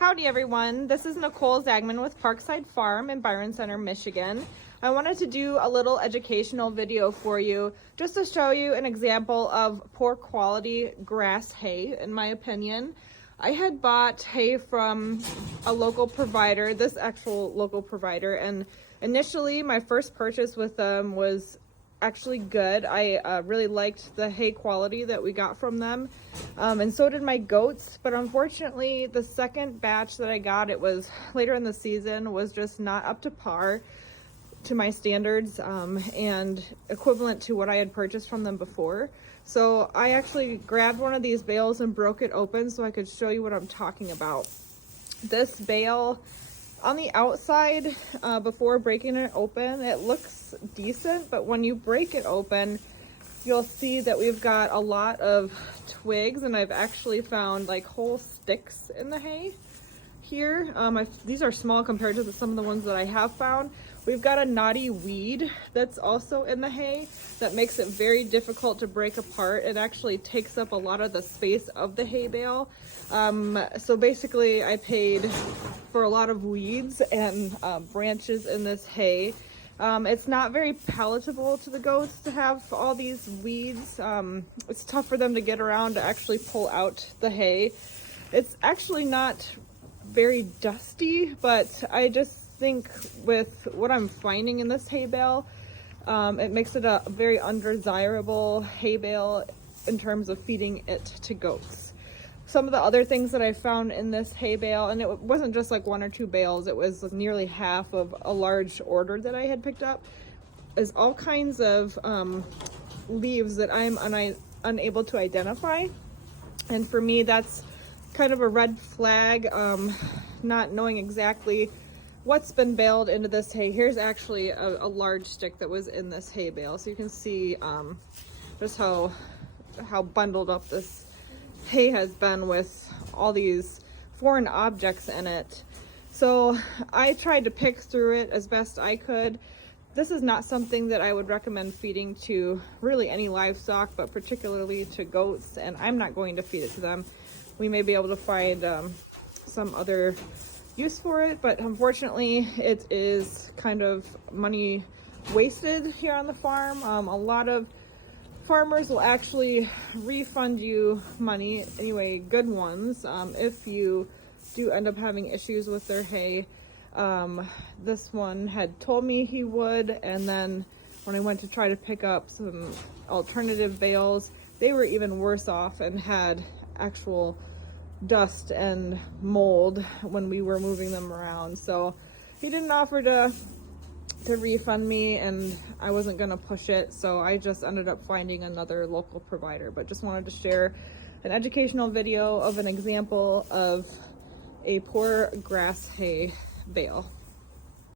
Howdy everyone, this is Nicole Zagman with Parkside Farm in Byron Center, Michigan. I wanted to do a little educational video for you just to show you an example of poor quality grass hay, in my opinion. I had bought hay from a local provider, this actual local provider, and initially my first purchase with them was actually good. I really liked the hay quality that we got from them, and so did my goats, but unfortunately the second batch that I got, it was later in the season, was just not up to par to my standards and equivalent to what I had purchased from them before. So I actually grabbed one of these bales and broke it open so I could show you what I'm talking about. This bale, on the outside, before breaking it open, it looks decent, but when you break it open, you'll see that we've got a lot of twigs, and I've actually found like whole sticks in the hay here. These are small compared to some of the ones that I have found. We've got a knotty weed that's also in the hay that makes it very difficult to break apart. It actually takes up a lot of the space of the hay bale. So basically I paid for a lot of weeds and branches in this hay. It's not very palatable to the goats to have all these weeds. It's tough for them to get around to actually pull out the hay. It's actually not very dusty, but I just think with what I'm finding in this hay bale, it makes it a very undesirable hay bale in terms of feeding it to goats. Some of the other things that I found in this hay bale, and it wasn't just like one or two bales, it was nearly half of a large order that I had picked up, is all kinds of leaves that I'm unable to identify. And for me, that's kind of a red flag, not knowing exactly what's been baled into this hay. Here's actually a large stick that was in this hay bale, so you can see just how bundled up this hay has been with all these foreign objects in it. So I tried to pick through it as best I could. This is not something that I would recommend feeding to really any livestock, but particularly to goats, and I'm not going to feed it to them. We may be able to find some other use for it, but unfortunately it is kind of money wasted here on the farm. A lot of farmers will actually refund you money, anyway, good ones, if you do end up having issues with their hay. This one had told me he would, and then when I went to try to pick up some alternative bales, they were even worse off and had actual dust and mold when we were moving them around. So he didn't offer to refund me, and I wasn't gonna push it, so I just ended up finding another local provider. But just wanted to share an educational video of an example of a poor grass hay bale.